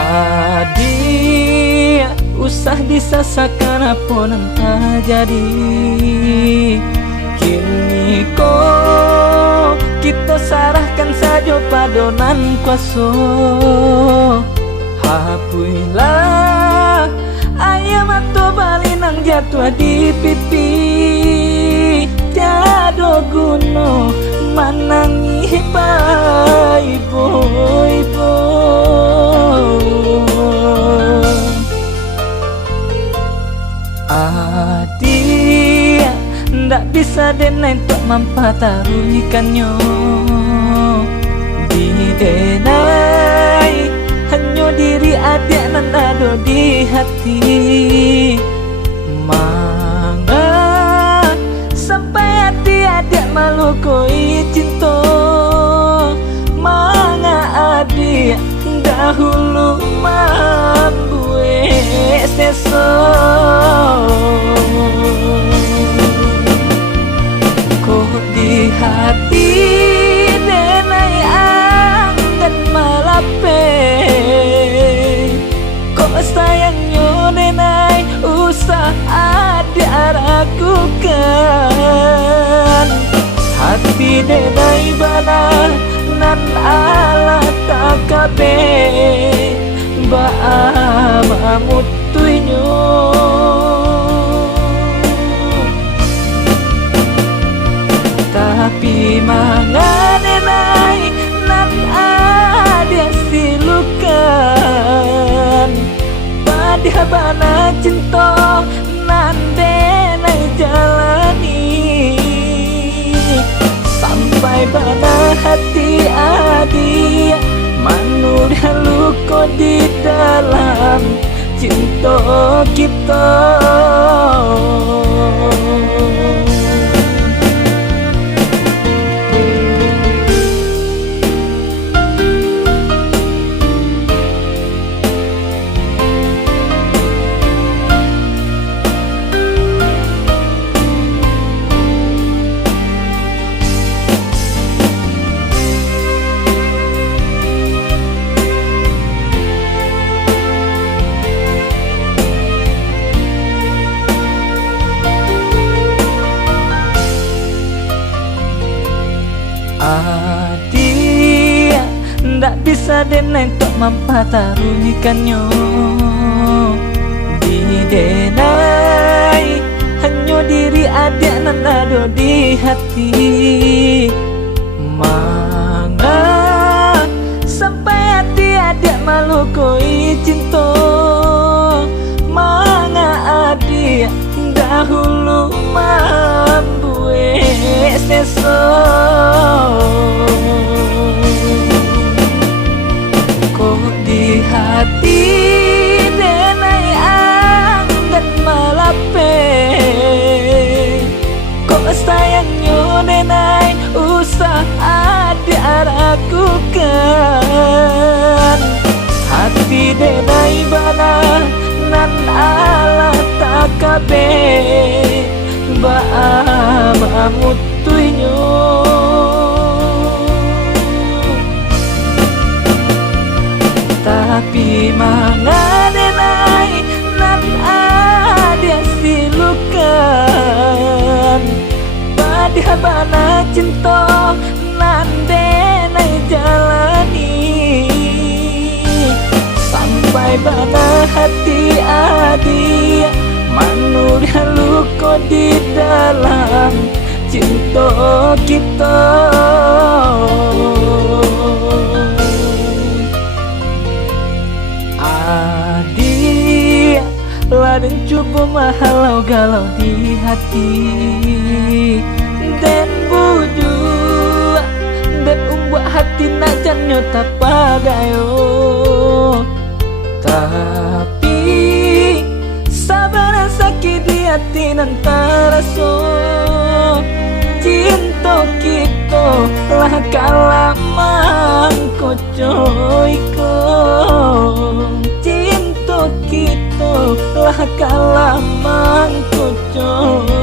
Adik, usah disasakan apa yang terjadi. Kini kok kita sarahkan saja padonan kuasa. Hapuilah ayam atau balinang jatuh di pipi. Tiada guna manangi ibu-ibu. Adik, ndak bisa denai untuk mampataruikannya. Didenai hanya diri adik nan ada di hati. Mangga sampai hati adik malu koi cinta. Mangga adik dahulu mambues seso. Kok di hati denai angkat malape. Kok sayangnya denai usah adik ragukan. Hati denai bana nan ala takabe. Baama mutuinyo. Tapi manganenai nan ada silukan. Pada bana cinta nan denai jalani. Sampai bana hati adik manur luka di dalam cinta kita. Adik, ndak bisa denai untuk mampataruikannya. Didenai hanya diri adik nan ada di hati. Mangga sampai hati adik malu koi cinta. Mangga adik dahulu mambues seso. Kok di hati denai angkat malape. Kok sayangnya denai usah adik ragukan. Hati denai bana nan ala takabe. Baama mutuinyo. Tapi manganenai nan ada silukan. Pada bana cinta nan denai jalani. Sampai bana hati adik manur luka di dalam cinta kita. Adik, laden cuba mahalau galau di hati. Dan buju dan umbuak hati nak janyo tak pagayo. Tapi sabar sakit di hati nan taraso. Cinta kita lah kalamang kocoiko. Cinta kita lah kalamang kocoiko.